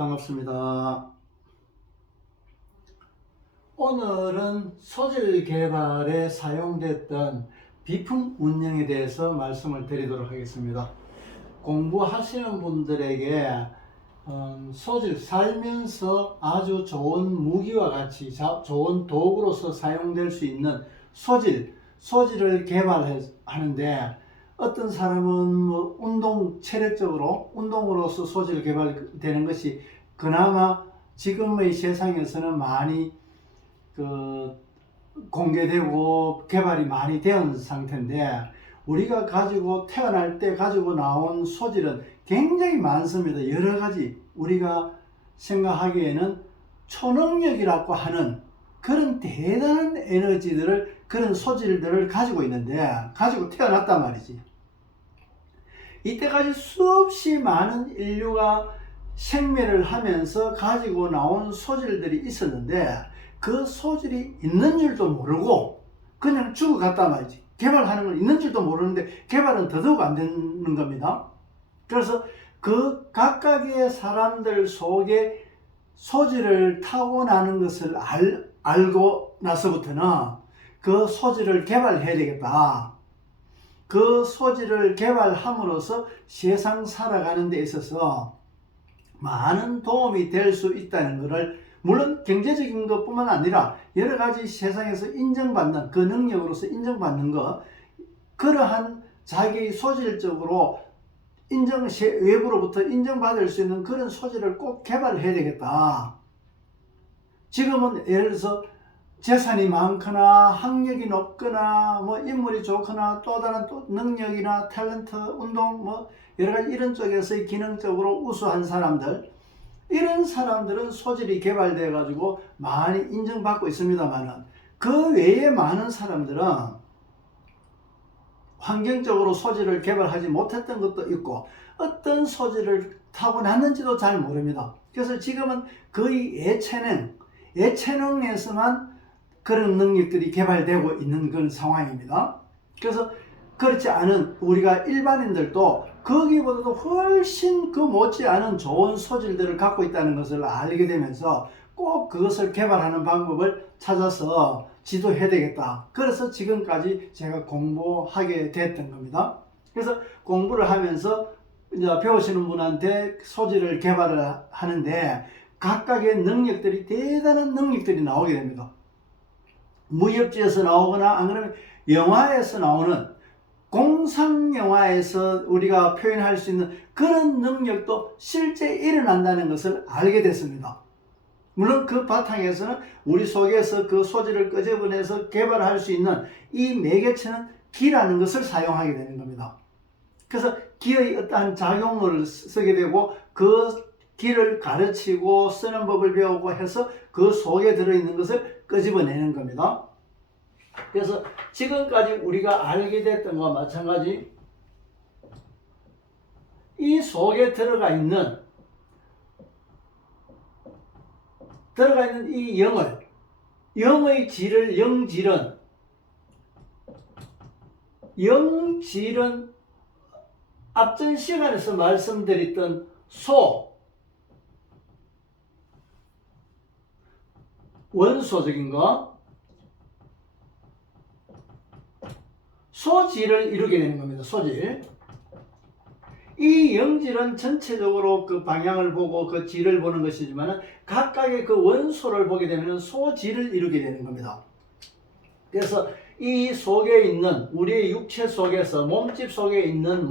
반갑습니다. 오늘은 소질 개발에 사용됐던 비품 운영에 대해서 말씀을 드리도록 하겠습니다. 공부하시는 분들에게 소질, 살면서 아주 좋은 무기와 같이 좋은 도구로서 사용될 수 있는 소질을 개발하는데, 어떤 사람은 운동, 체력적으로 운동으로서 소질 개발되는 것이 그나마 지금의 세상에서는 많이 공개되고 개발이 많이 된 상태인데, 우리가 태어날 때 가지고 나온 소질은 굉장히 많습니다. 여러 가지 우리가 생각하기에는 초능력이라고 하는 그런 대단한 에너지들을, 그런 소질들을 가지고 있는데, 가지고 태어났단 말이지. 이때까지 수없이 많은 인류가 생매를 하면서 가지고 나온 소질들이 있었는데, 그 소질이 있는 줄도 모르고 그냥 죽어갔단 말이지. 개발하는 건 있는 줄도 모르는데 개발은 더더욱 안 되는 겁니다. 그래서 그 각각의 사람들 속에 소질을 타고나는 것을 알고 나서부터는 그 소질을 개발해야 되겠다. 그 소질을 개발함으로써 세상 살아가는 데 있어서 많은 도움이 될 수 있다는 것을, 물론 경제적인 것뿐만 아니라 여러 가지 세상에서 인정받는, 그 능력으로서 인정받는 것, 그러한 자기 소질적으로 외부로부터 인정받을 수 있는 그런 소질을 꼭 개발해야 되겠다. 지금은 예를 들어서 재산이 많거나 학력이 높거나 인물이 좋거나 또 다른 능력이나 탤런트, 운동 여러 가지 이런 쪽에서의 기능적으로 우수한 사람들, 이런 사람들은 소질이 개발되어 가지고 많이 인정받고 있습니다만은, 그 외에 많은 사람들은 환경적으로 소질을 개발하지 못했던 것도 있고, 어떤 소질을 타고났는지도 잘 모릅니다. 그래서 지금은 거의 예체능에서만 그런 능력들이 개발되고 있는 그런 상황입니다. 그래서 그렇지 않은 우리가 일반인들도 거기보다도 훨씬 그 못지않은 좋은 소질들을 갖고 있다는 것을 알게 되면서 꼭 그것을 개발하는 방법을 찾아서 지도해야 되겠다. 그래서 지금까지 제가 공부하게 됐던 겁니다. 그래서 공부를 하면서 이제 배우시는 분한테 소질을 개발을 하는데, 각각의 능력들이, 대단한 능력들이 나오게 됩니다. 무협지에서 나오거나 안 그러면 영화에서 나오는, 공상영화에서 우리가 표현할 수 있는 그런 능력도 실제 일어난다는 것을 알게 됐습니다. 물론 그 바탕에서는 우리 속에서 그 소질을 끄집어내서 개발할 수 있는 이 매개체는 기라는 것을 사용하게 되는 겁니다. 그래서 기의 어떠한 작용을 쓰게 되고, 그 기를 가르치고 쓰는 법을 배우고 해서 그 속에 들어있는 것을 끄집어내는 겁니다. 그래서 지금까지 우리가 알게 됐던 것과 마찬가지, 이 속에 들어가 있는 이 영의 질을, 영질은 앞전 시간에서 말씀드렸던 원소적인 거, 소질을 이루게 되는 겁니다. 소질. 이 영질은 전체적으로 그 방향을 보고 그 질을 보는 것이지만, 각각의 그 원소를 보게 되면 소질을 이루게 되는 겁니다. 그래서 이 속에 있는 우리의 육체 속에서, 몸집 속에 있는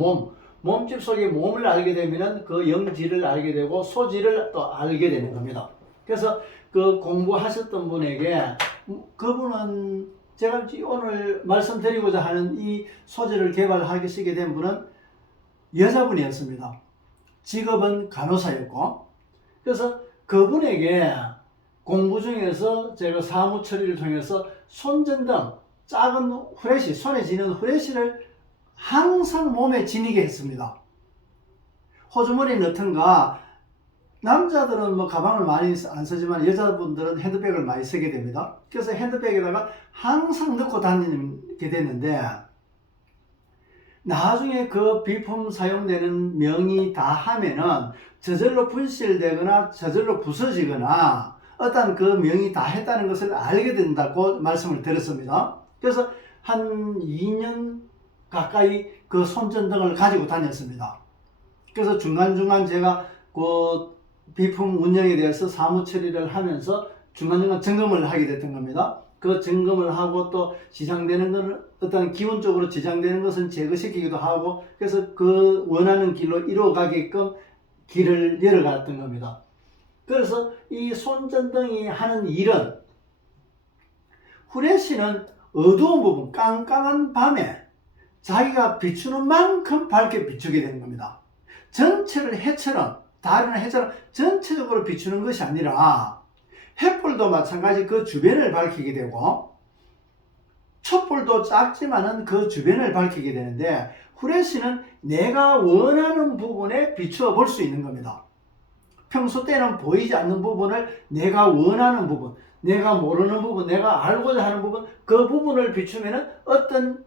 몸집 속의 몸을 알게 되면 그 영질을 알게 되고 소질을 또 알게 되는 겁니다. 그래서 그 공부하셨던 분에게, 그분은 제가 오늘 말씀드리고자 하는 이 소질을 개발하시게 된 분은 여자분이었습니다. 직업은 간호사였고, 그래서 그분에게 공부 중에서 제가 사무 처리를 통해서 손전등, 작은 후레쉬, 손에 지는 후레쉬를 항상 몸에 지니게 했습니다. 호주머니에 넣던가, 남자들은 가방을 많이 안 쓰지만 여자분들은 핸드백을 많이 쓰게 됩니다. 그래서 핸드백에다가 항상 넣고 다니게 됐는데, 나중에 그 비품 사용되는 명이 다 하면은 저절로 분실되거나 저절로 부서지거나 어떤 그 명이 다 했다는 것을 알게 된다고 말씀을 드렸습니다. 그래서 한 2년 가까이 그 손전등을 가지고 다녔습니다. 그래서 중간중간 제가 그 비품 운영에 대해서 사무 처리를 하면서 중간중간 점검을 하게 됐던 겁니다. 그 점검을 하고 또 지장되는 것은 어떤 기본적으로 지장되는 것은 제거시키기도 하고, 그래서 그 원하는 길로 이루어가게끔 길을 열어갔던 겁니다. 그래서 이 손전등이 하는 일은 후레쉬는 어두운 부분, 깜깜한 밤에 자기가 비추는 만큼 밝게 비추게 되는 겁니다. 전체를 해처럼, 다른 해처럼 전체적으로 비추는 것이 아니라 횃불도 마찬가지 그 주변을 밝히게 되고, 촛불도 작지만은 그 주변을 밝히게 되는데, 후레쉬는 내가 원하는 부분에 비추어 볼 수 있는 겁니다. 평소 때는 보이지 않는 부분을 내가 원하는 부분, 내가 모르는 부분, 내가 알고자 하는 부분, 그 부분을 비추면은 어떤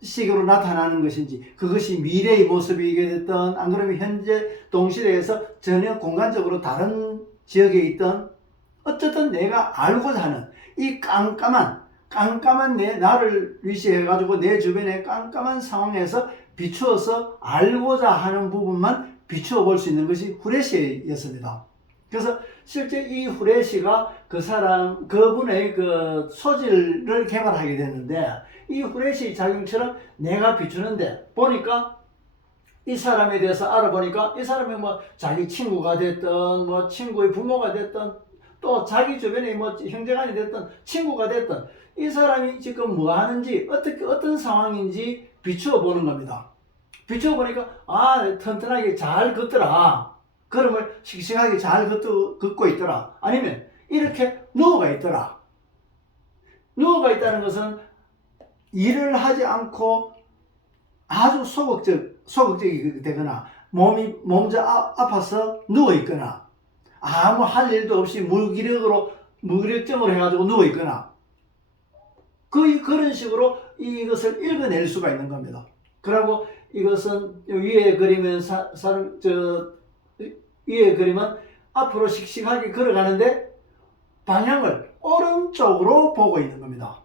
식으로 나타나는 것인지, 그것이 미래의 모습이게 됐든 안 그러면 현재 동시대에서 전혀 공간적으로 다른 지역에 있던, 어쨌든 내가 알고자 하는 이 깜깜한 나를 위시해 가지고 내 주변의 깜깜한 상황에서 비추어서 알고자 하는 부분만 비추어 볼 수 있는 것이 후레쉬였습니다. 그래서 실제 이 후레쉬가 그분의 그 소질을 개발하게 됐는데, 이 후레쉬 작용처럼 내가 비추는데 보니까 이 사람에 대해서 알아보니까 이 사람이 뭐 자기 친구가 됐든 뭐 친구의 부모가 됐든 또 자기 주변에 뭐 형제간이 됐든 친구가 됐든 이 사람이 지금 뭐 하는지 어떤 상황인지 비추어 보는 겁니다. 비추어 보니까 튼튼하게 잘 걷더라. 걸음을 씩씩하게 잘 걷고 있더라. 아니면 이렇게 누워가 있더라. 누워가 있다는 것은 일을 하지 않고 아주 소극적이 되거나 몸이 아파서 누워 있거나 아무 할 일도 없이 무기력증으로 해가지고 누워 있거나 그런 식으로 이것을 읽어낼 수가 있는 겁니다. 그리고 이것은 위에 그리면 위에 그림은 앞으로 씩씩하게 걸어가는데 방향을 오른쪽으로 보고 있는 겁니다.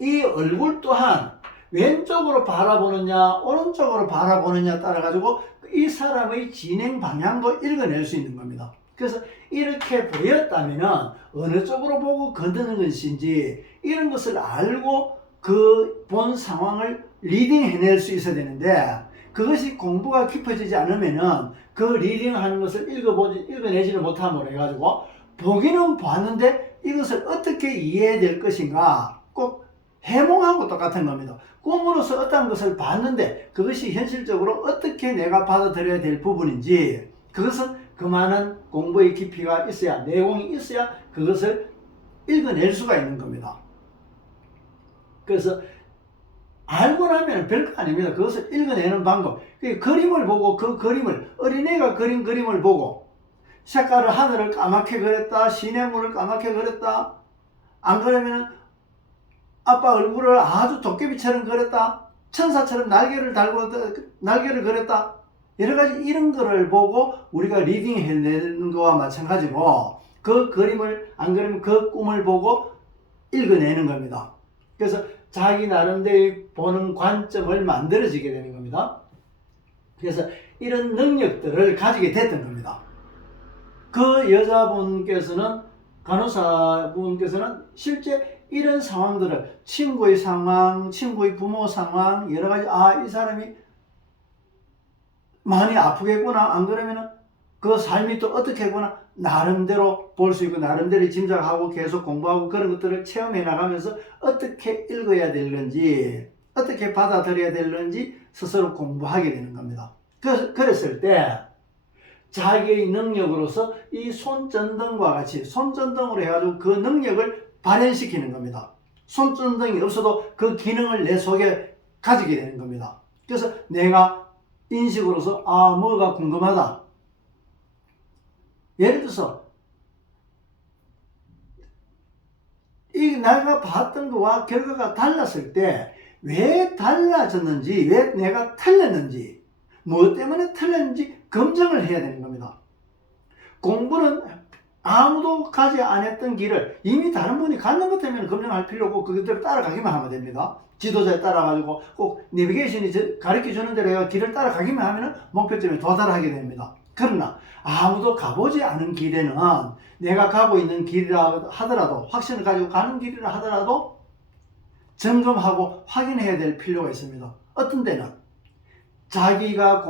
이 얼굴 또한 왼쪽으로 바라보느냐 오른쪽으로 바라보느냐 따라 가지고 이 사람의 진행 방향도 읽어낼 수 있는 겁니다. 그래서 이렇게 보였다면 어느 쪽으로 보고 걷는 것인지 이런 것을 알고 그 본 상황을 리딩 해낼 수 있어야 되는데, 그것이 공부가 깊어지지 않으면은 그 리딩 하는 것을 읽어내지를 못함으로 해가지고 보기는 봤는데 이것을 어떻게 이해해야 될 것인가, 꼭 해몽하고 똑같은 겁니다. 꿈으로서 어떤 것을 봤는데 그것이 현실적으로 어떻게 내가 받아들여야 될 부분인지, 그것은 그 많은 공부의 깊이가 있어야, 내용이 있어야 그것을 읽어낼 수가 있는 겁니다. 그래서 알고 나면 별거 아닙니다. 그것을 읽어내는 방법. 그림을 보고 어린애가 그린 그림을 보고 색깔을 하늘을 까맣게 그렸다, 시냇물을 까맣게 그렸다, 안 그러면 아빠 얼굴을 아주 도깨비처럼 그렸다, 천사처럼 날개를 그렸다, 여러 가지 이런 거를 보고 우리가 리딩 해내는 거와 마찬가지로 그 그림을, 안 그러면 그 꿈을 보고 읽어내는 겁니다. 그래서 자기 나름대로 보는 관점을 만들어지게 되는 겁니다. 그래서 이런 능력들을 가지게 됐던 겁니다. 그 여자분께서는, 간호사분께서는 실제 이런 상황들을, 친구의 상황, 친구의 부모 상황, 여러 가지, 이 사람이 많이 아프겠구나, 안 그러면 그 삶이 또 어떻게 하구나, 나름대로 볼 수 있고 나름대로 짐작하고 계속 공부하고 그런 것들을 체험해 나가면서 어떻게 읽어야 되는지, 어떻게 받아들여야 되는지 스스로 공부하게 되는 겁니다. 그랬을 때 자기의 능력으로서 이 손전등과 같이 손전등으로 해가지고 그 능력을 발현시키는 겁니다. 손전등이 없어도 그 기능을 내 속에 가지게 되는 겁니다. 그래서 내가 인식으로서 뭐가 궁금하다. 예를 들어서 이 내가 봤던 거와 결과가 달랐을 때 왜 달라졌는지, 왜 내가 틀렸는지, 무엇 때문에 틀렸는지 검증을 해야 되는 겁니다. 공부는 아무도 가지 않았던 길을 이미 다른 분이 갔는 것 때문에 검증할 필요 없고 그대로 따라가기만 하면 됩니다. 지도자에 따라가지고 꼭 내비게이션이 가르쳐 주는 대로 내가 길을 따라가기만 하면 목표점에 도달하게 됩니다. 그러나 아무도 가보지 않은 길에는 내가 가고 있는 길이라 하더라도, 확신을 가지고 가는 길이라 하더라도 점검하고 확인해야 될 필요가 있습니다. 어떤 때는 자기가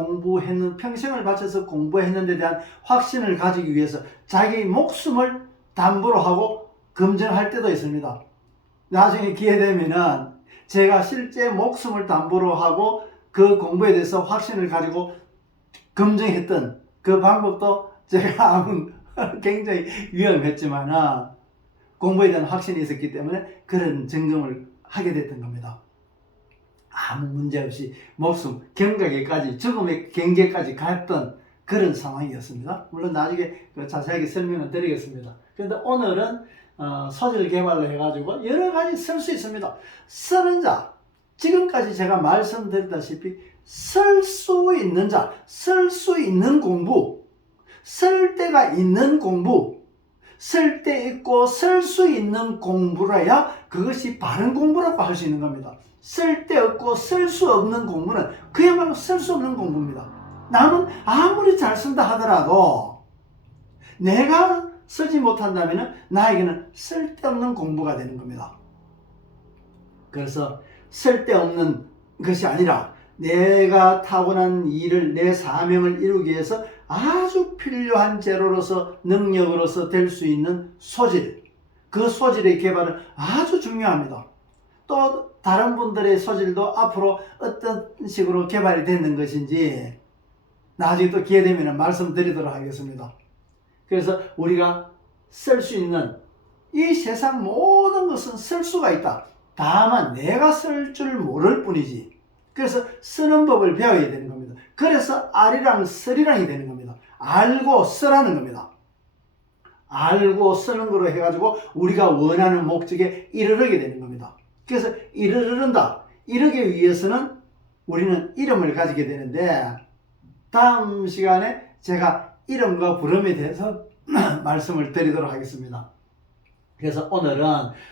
평생을 바쳐서 공부했는 데 대한 확신을 가지기 위해서 자기 목숨을 담보로 하고 검증할 때도 있습니다. 나중에 기회 되면은 제가 실제 목숨을 담보로 하고 그 공부에 대해서 확신을 가지고 검증했던 그 방법도 제가 굉장히 위험했지만 공부에 대한 확신이 있었기 때문에 그런 점검을 하게 됐던 겁니다. 아무 문제 없이 목숨 경각에까지, 죽음의 경계까지 갔던 그런 상황이었습니다. 물론 나중에 자세하게 설명을 드리겠습니다. 그런데 오늘은 소질 개발로 해가지고 여러 가지 쓸 수 있습니다. 쓰는 자, 지금까지 제가 말씀드렸다시피 쓸 수 있는 자, 쓸 수 있는 공부, 쓸 데가 있는 공부, 쓸 데 있고 쓸 수 있는 공부라야 그것이 바른 공부라고 할 수 있는 겁니다. 쓸 데 없고 쓸 수 없는 공부는 그야말로 쓸 수 없는 공부입니다. 남은 아무리 잘 쓴다 하더라도 내가 쓰지 못한다면 나에게는 쓸데없는 공부가 되는 겁니다. 그래서 쓸데없는 것이 아니라 내가 타고난 일을, 내 사명을 이루기 위해서 아주 필요한 재료로서, 능력으로서 될 수 있는 소질, 그 소질의 개발은 아주 중요합니다. 또 다른 분들의 소질도 앞으로 어떤 식으로 개발이 되는 것인지 나중에 또 기회 되면 말씀드리도록 하겠습니다. 그래서 우리가 쓸 수 있는 이 세상 모든 것은 쓸 수가 있다. 다만 내가 쓸 줄 모를 뿐이지. 그래서 쓰는 법을 배워야 되는 겁니다. 그래서 알이랑 쓰리랑이 되는 겁니다. 알고 쓰라는 겁니다. 알고 쓰는 거로 해가지고 우리가 원하는 목적에 이르르게 되는 겁니다. 그래서 이르른다. 이르기 위해서는 우리는 이름을 가지게 되는데 다음 시간에 제가 이름과 부름에 대해서 말씀을 드리도록 하겠습니다. 그래서 오늘은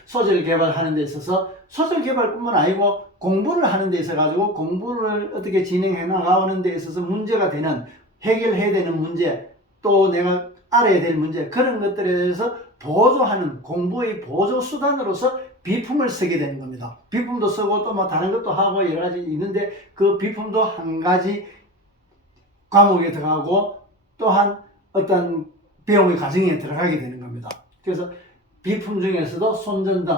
소질 개발하는 데 있어서 소질 개발뿐만 아니고 공부를 하는 데 있어 가지고 공부를 어떻게 진행해 나가는 데 있어서 문제가 되는, 해결해야 되는 문제, 또 내가 알아야 될 문제, 그런 것들에 대해서 보조하는 공부의 보조 수단으로서 비품을 쓰게 되는 겁니다. 비품도 쓰고 또 뭐 다른 것도 하고 여러 가지 있는데 그 비품도 한 가지 과목에 들어가고 또한 어떤 배움의 과정에 들어가게 되는 겁니다. 그래서 비품 중에서도 손전등,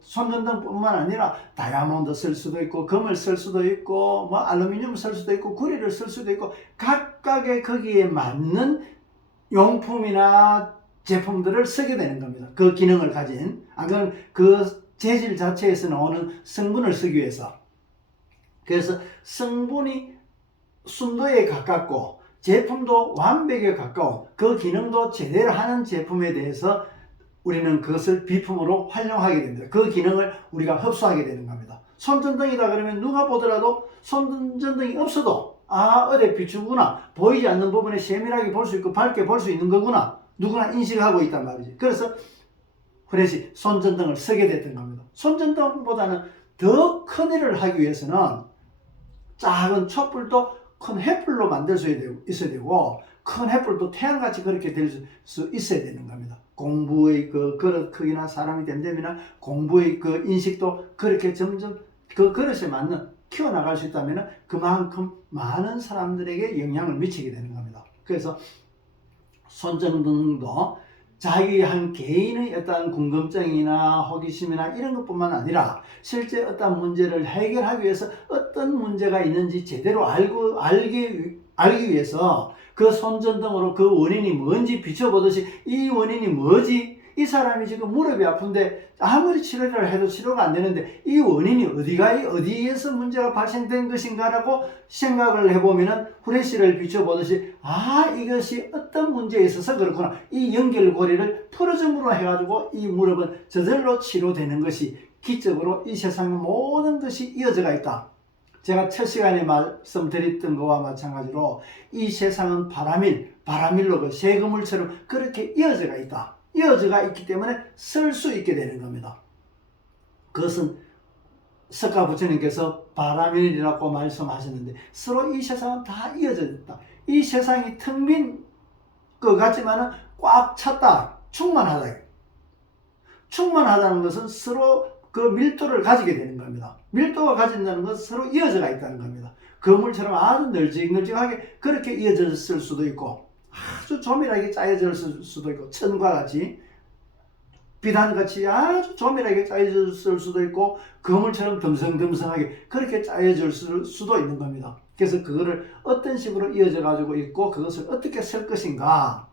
손전등뿐만 아니라 다이아몬드 쓸 수도 있고, 금을 쓸 수도 있고, 알루미늄 쓸 수도 있고, 구리를 쓸 수도 있고, 각각의 거기에 맞는 용품이나 제품들을 쓰게 되는 겁니다. 그 기능을 가진, 그건 그 재질 자체에서 나오는 성분을 쓰기 위해서. 그래서 성분이 순도에 가깝고 제품도 완벽에 가까운, 그 기능도 제대로 하는 제품에 대해서 우리는 그것을 비품으로 활용하게 됩니다. 그 기능을 우리가 흡수하게 되는 겁니다. 손전등이다 그러면 누가 보더라도 손전등이 없어도 어디 비추구나, 보이지 않는 부분에 세밀하게 볼 수 있고 밝게 볼 수 있는 거구나, 누구나 인식하고 있단 말이지. 그래서 후레시 손전등을 쓰게 됐던 겁니다. 손전등보다는 더 큰 일을 하기 위해서는 작은 촛불도 큰 횃불로 만들 수 있어야 되고, 큰 횃불도 태양같이 그렇게 될 수 있어야 되는 겁니다. 공부의 그 그릇 크기나 사람이 됨됨이나 공부의 그 인식도 그렇게 점점 그 그릇에 맞는 키워나갈 수 있다면 그만큼 많은 사람들에게 영향을 미치게 되는 겁니다. 그래서 손전등도 자기 한 개인의 어떤 궁금증이나 호기심이나 이런 것뿐만 아니라 실제 어떤 문제를 해결하기 위해서 어떤 문제가 있는지 제대로 알기 위해서 그 손전등으로 그 원인이 뭔지 비춰보듯이, 이 원인이 뭐지? 이 사람이 지금 무릎이 아픈데 아무리 치료를 해도 치료가 안 되는데 이 원인이 어디에서 문제가 발생된 것인가라고 생각을 해보면은 후레쉬를 비춰보듯이 이것이 어떤 문제에 있어서 그렇구나, 이 연결고리를 풀어줌으로 해가지고 이 무릎은 저절로 치료되는 것이 기적으로 이 세상의 모든 것이 이어져가 있다. 제가 첫 시간에 말씀드렸던 것과 마찬가지로 이 세상은 바라밀로 그 세그물처럼 그렇게 이어져가 있다. 이어져가 있기 때문에 쓸 수 있게 되는 겁니다. 그것은 석가 부처님께서 바라밀이라고 말씀하셨는데 서로 이 세상은 다 이어져 있다. 이 세상이 텅 빈 것 같지만은 꽉 찼다. 충만하다. 충만하다는 것은 서로 그 밀도를 가지게 되는 겁니다. 밀도가 가진다는 것은 서로 이어져가 있다는 겁니다. 그물처럼 아주 널찍널찍하게 그렇게 이어졌을 수도 있고 아주 조밀하게 짜여졌을 수도 있고 천과 같이 비단같이 아주 조밀하게 짜여졌을 수도 있고 그물처럼 듬성듬성하게 그렇게 짜여질 수도 있는 겁니다. 그래서 그거를 어떤 식으로 이어져 가지고 있고 그것을 어떻게 쓸 것인가.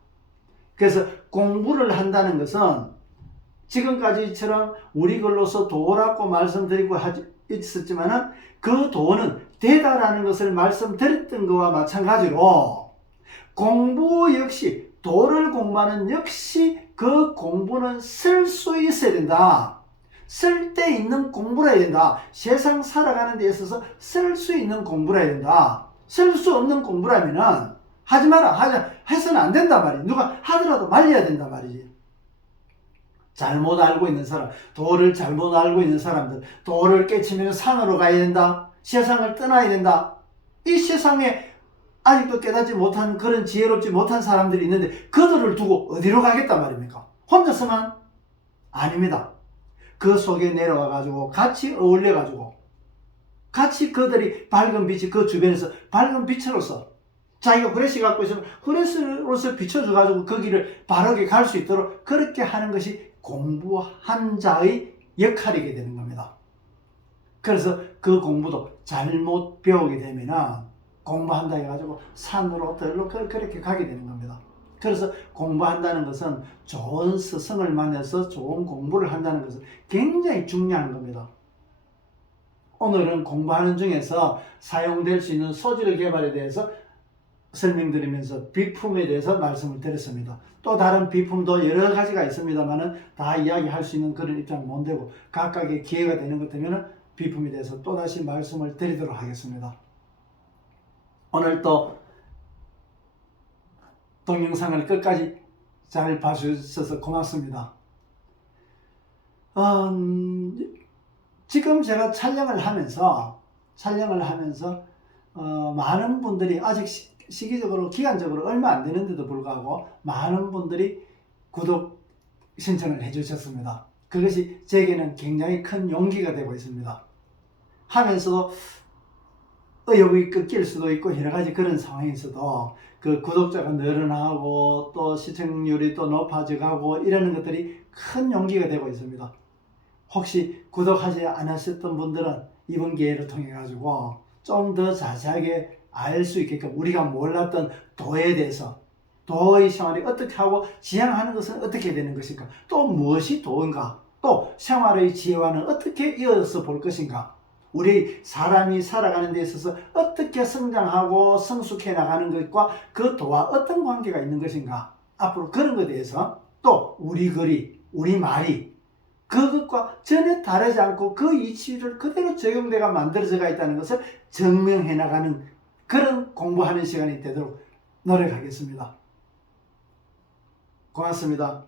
그래서 공부를 한다는 것은 지금까지처럼 우리 글로서 도라고 말씀드리고 있었지만은 그 도는 되다라는 것을 말씀드렸던 것과 마찬가지로 공부 역시 도를 공부하는 역시 그 공부는 쓸 수 있어야 된다. 쓸 데 있는 공부를 해야 된다. 세상 살아가는 데 있어서 쓸 수 있는 공부를 해야 된다. 쓸 수 없는 공부라면은 하지 마라. 해서는 안 된단 말이지. 누가 하더라도 말려야 된단 말이지. 잘못 알고 있는 사람, 도를 잘못 알고 있는 사람들, 도를 깨치면 산으로 가야 된다. 세상을 떠나야 된다. 이 세상에 아직도 깨닫지 못한 그런 지혜롭지 못한 사람들이 있는데 그들을 두고 어디로 가겠단 말입니까? 혼자서만? 아닙니다. 그 속에 내려와 가지고 같이 어울려 가지고 같이 그들이 밝은 빛이 그 주변에서 밝은 빛으로서 자기가 후레쉬 갖고 있으면 후레쉬로서 비춰줘 가지고 그 길을 바르게 갈 수 있도록 그렇게 하는 것이 공부한 자의 역할이게 되는 겁니다. 그래서 그 공부도 잘못 배우게 되면은 공부한다 해가지고 산으로 들로 그렇게 가게 되는 겁니다. 그래서 공부한다는 것은 좋은 스승을 만나서 좋은 공부를 한다는 것은 굉장히 중요한 겁니다. 오늘은 공부하는 중에서 사용될 수 있는 소질 개발에 대해서 설명드리면서 비품에 대해서 말씀을 드렸습니다. 또 다른 비품도 여러 가지가 있습니다만은 다 이야기할 수 있는 그런 입장은 못 되고 각각의 기회가 되는 것 되면은 비품에 대해서 또다시 말씀을 드리도록 하겠습니다. 오늘 또 동영상을 끝까지 잘 봐주셔서 고맙습니다. 지금 제가 촬영을 하면서 많은 분들이 아직 시기적으로 기간적으로 얼마 안 되는데도 불구하고 많은 분들이 구독 신청을 해주셨습니다. 그것이 제게는 굉장히 큰 용기가 되고 있습니다. 하면서도 의욕이 꺾일 수도 있고 여러 가지 그런 상황에서도 그 구독자가 늘어나고 또 시청률이 또 높아져가고 이러는 것들이 큰 용기가 되고 있습니다. 혹시 구독하지 않으셨던 분들은 이번 기회를 통해 가지고 좀 더 자세하게 알 수 있게끔 우리가 몰랐던 도에 대해서 도의 생활이 어떻게 하고 지향하는 것은 어떻게 되는 것인가, 또 무엇이 도인가, 또 생활의 지혜와는 어떻게 이어서 볼 것인가, 우리 사람이 살아가는 데 있어서 어떻게 성장하고 성숙해 나가는 것과 그 도와 어떤 관계가 있는 것인가, 앞으로 그런 것에 대해서 또 우리 글이 우리 말이 그것과 전혀 다르지 않고 그 이치를 그대로 적용돼가 만들어져가 있다는 것을 증명해 나가는 그런 공부하는 시간이 되도록 노력하겠습니다. 고맙습니다.